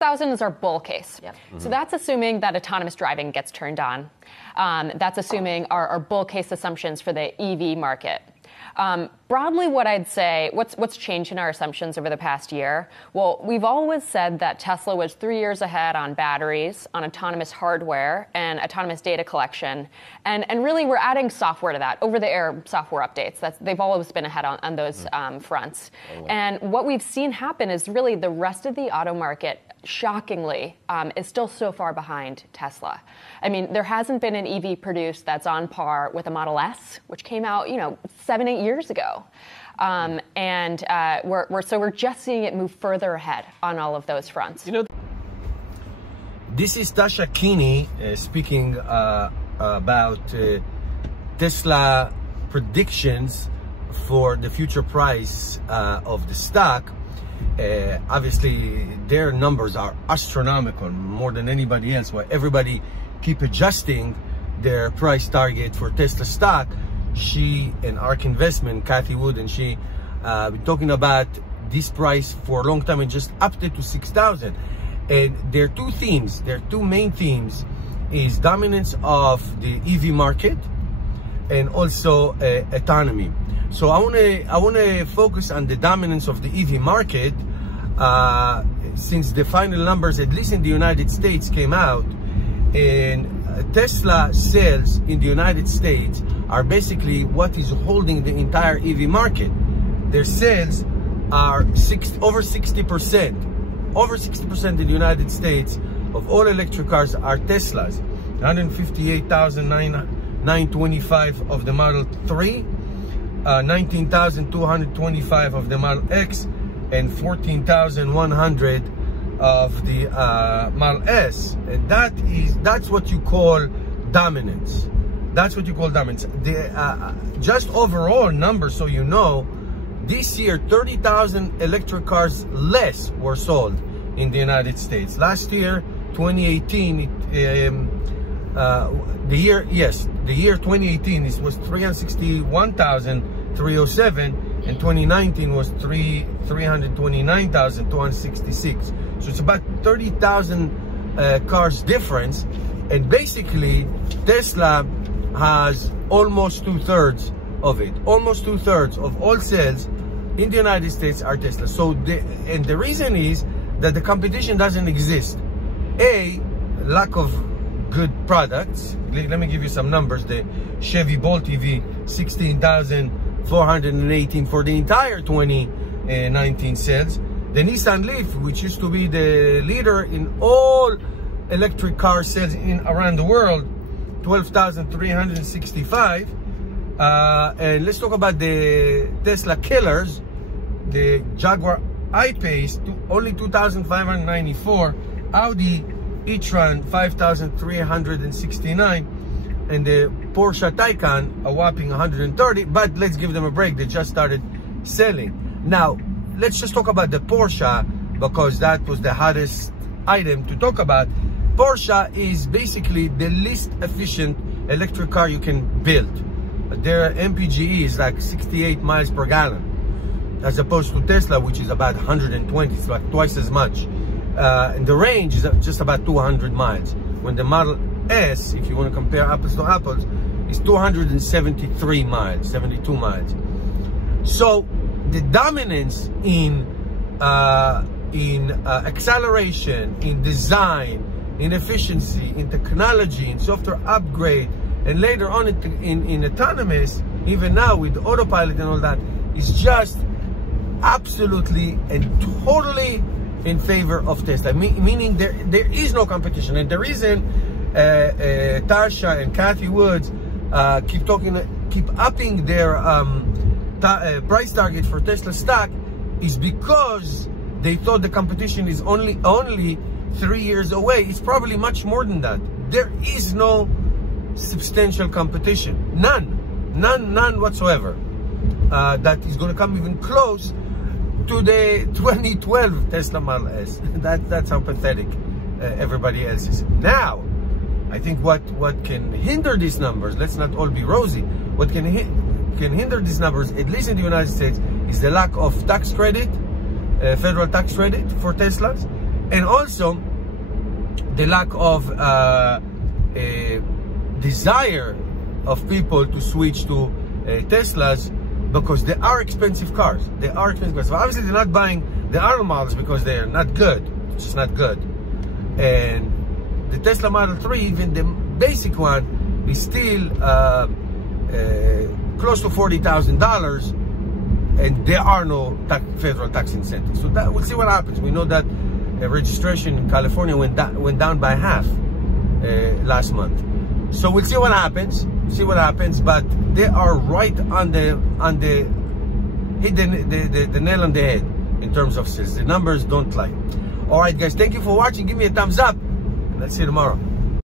1,000 is our bull case. Yep. So that's assuming that autonomous driving gets turned on. That's assuming our bull case assumptions for the EV market. Broadly, what I'd say, what's changed in our assumptions over the past year? Well, we've always said that Tesla was 3 years ahead on batteries, on autonomous hardware, and autonomous data collection. And really, we're adding software to that, over-the-air software updates. They've always been ahead on those fronts. And what we've seen happen is really the rest of the auto market, shockingly, is still so far behind Tesla. I mean, there hasn't been an EV produced that's on par with a Model S, which came out, 7, 8 years ago. We're just seeing it move further ahead on all of those fronts. This is Tasha Keeney speaking about Tesla predictions for the future price of the stock. Obviously, their numbers are astronomical, more than anybody else. Why everybody keep adjusting their price target for Tesla stock. She and ARK Investment, Kathy Wood, and she been talking about this price for a long time and just upped it to 6,000. And there are two themes. There are two main themes: is dominance of the EV market and also autonomy. So I want to focus on the dominance of the EV market, since the final numbers, at least in the United States, came out, and Tesla sales in the United States are basically what is holding the entire EV market. Their sales are over 60%. Over 60% in the United States of all electric cars are Teslas. 158,925 of the Model 3, 19,225 of the Model X, and 14,100 of the Model S. And that's what you call dominance. That's what you call dominance. Just overall numbers, so you know, this year 30,000 electric cars less were sold in the United States. Last year, 2018, the year 2018 was 361,307, and 2019 was 329,266. So it's about 30,000 cars difference, and basically Tesla has almost 2/3 of it. Almost 2/3 of all sales in the United States are Tesla. So and the reason is that the competition doesn't exist. Lack of good products. Let me give you some numbers. The Chevy Bolt EV, 16,418 for the entire 2019 sales. The Nissan Leaf, which used to be the leader in all electric car sales around the world, 12,365. And let's talk about the Tesla killers. The Jaguar I-Pace, only 2,594. Audi e-tron, 5,369. And the Porsche Taycan, a whopping 130. But let's give them a break. They just started selling. Now, let's just talk about the Porsche, because that was the hottest item to talk about. Porsche is basically the least efficient electric car you can build. Their MPGe is like 68 miles per gallon, as opposed to Tesla, which is about 120. It's like twice as much. And the range is just about 200 miles. When the Model S, if you want to compare apples to apples, is 273 miles, 72 miles. So the dominance in acceleration, in design, in efficiency, in technology, in software upgrade, and later on in autonomous, even now with autopilot and all that, is just absolutely and totally in favor of Tesla. Meaning there is no competition. And the reason Tasha and Kathy Woods keep upping their price target for Tesla stock is because they thought the competition is only 3 years away. It's probably much more than that. There is no substantial competition, none whatsoever, that is going to come even close to the 2012 Tesla Model S. That's how pathetic everybody else is. Now, I think what can hinder these numbers, let's not all be rosy, what can hinder these numbers, at least in the United States, is the lack of tax credit, federal tax credit for Teslas, And also the lack of desire of people to switch to Teslas, because they are expensive cars. They are expensive cars. So obviously they're not buying the other models because they're not good. It's just not good. And the Tesla Model 3, even the basic one, is still close to $40,000, and there are no federal tax incentives. So that, we'll see what happens. We know that registration in California went down by half last month. So we'll see what happens. But they are right on the hit the nail on the head in terms of sales. The numbers don't lie. All right, guys, thank you for watching. Give me a thumbs up. Let's see you tomorrow.